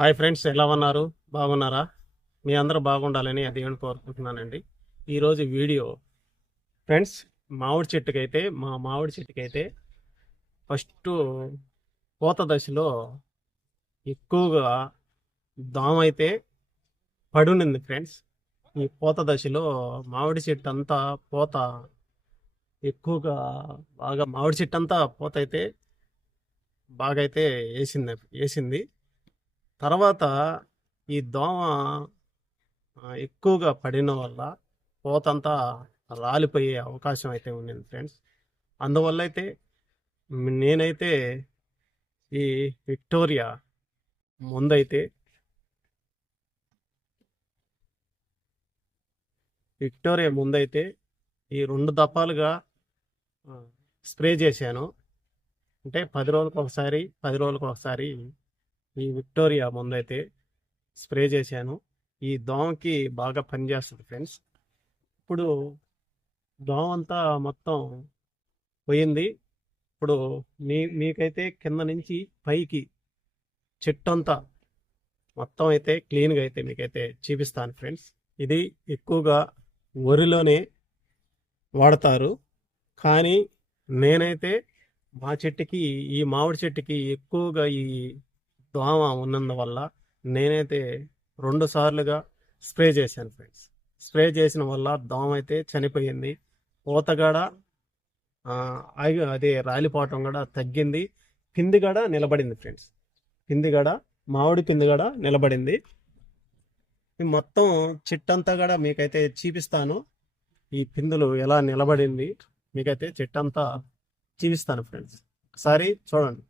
Hi friends, ఎలా ఉన్నారు? బాగున్నారా? మీ అందరూ బాగుండాలని ఆ దేవుని కోరుకుంటున్నానండి. ఈరోజు వీడియో ఫ్రెండ్స్, మా మామిడి చెట్టుకైతే ఫస్ట్ పూత దశలో ఎక్కువగా దోమ అయితే పడునింది ఫ్రెండ్స్. ఈ పూత దశలో మామిడి చెట్టు అంతా పూత ఎక్కువగా బాగా మామిడి చెట్టు అంతా పూత అయితే బాగా అయితే వేసింది. తర్వాత ఈ దోమ ఎక్కువగా పడిన వల్ల పూతంతా రాలిపోయే అవకాశం అయితే ఉండింది ఫ్రెండ్స్. అందువల్ల అయితే నేనైతే ఈ విక్టోరియా ముందైతే విక్టోరియా ముందైతే ఈ 2 దఫాలుగా స్ప్రే చేశాను. అంటే 10 రోజులకు ఒకసారి ఈ విక్టోరియా ముందైతే స్ప్రే చేశాను. ఈ దోమకి బాగా పనిచేస్తుంది ఫ్రెండ్స్. ఇప్పుడు దోమ అంతా మొత్తం పోయింది. ఇప్పుడు మీకైతే కింద నుంచి పైకి చెట్టు అంతా మొత్తం అయితే క్లీన్గా అయితే మీకైతే చూపిస్తాను ఫ్రెండ్స్. ఇది ఎక్కువగా వరిలోనే వాడతారు, కానీ నేనైతే మా చెట్టుకి, ఈ మామిడి చెట్టుకి ఎక్కువగా ఈ దోమ ఉన్నందువల్ల నేనైతే 2 సార్లుగా స్ప్రే చేశాను ఫ్రెండ్స్. స్ప్రే చేసిన వల్ల దోమ అయితే చనిపోయింది. పూతగాడ అదే రాలిపోవటం కూడా తగ్గింది. పిండి కూడా నిలబడింది ఫ్రెండ్స్. మామిడి పిండి కూడా నిలబడింది. ఈ మొత్తం చెట్టంతా కూడా మీకైతే చూపిస్తాను. ఈ పిందులు ఎలా నిలబడింది మీకైతే చెట్టంతా చూపిస్తాను ఫ్రెండ్స్. ఒకసారి చూడండి.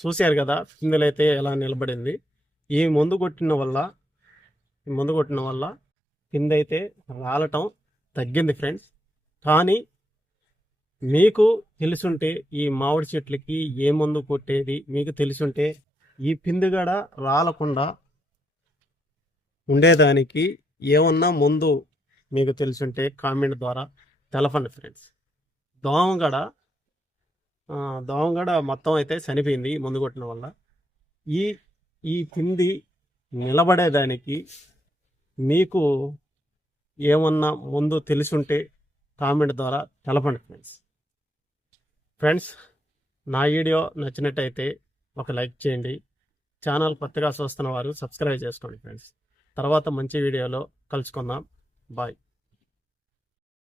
చూశారు కదా పిందెలైతే ఎలా నిలబడింది. ఈ మందు కొట్టిన వల్ల పిందె అయితే రాలటం తగ్గింది ఫ్రెండ్స్. కానీ మీకు తెలుసుంటే ఈ మామిడి చెట్లకి ఏ మందు కొట్టేది మీకు తెలుసుంటే ఈ పిందెగడ రాలకుండా ఉండేదానికి ఏమన్నా మందు మీకు తెలుసుంటే కామెంట్ ద్వారా తెలపండి ఫ్రెండ్స్. దోమగడ మొత్తం అయితే చనిపోయింది ఈ మందు కొట్టిన వల్ల. ఈ పిండి నిలబడేదానికి మీకు ఏమన్నా ముందు తెలుసుంటే కామెంట్ ద్వారా తెలపండి ఫ్రెండ్స్. నా వీడియో నచ్చినట్టయితే ఒక లైక్ చేయండి. ఛానల్ కొత్తగా చూస్తున్న వారు సబ్స్క్రైబ్ చేసుకోండి ఫ్రెండ్స్. తర్వాత మంచి వీడియోలో కలుసుకుందాం. బాయ్.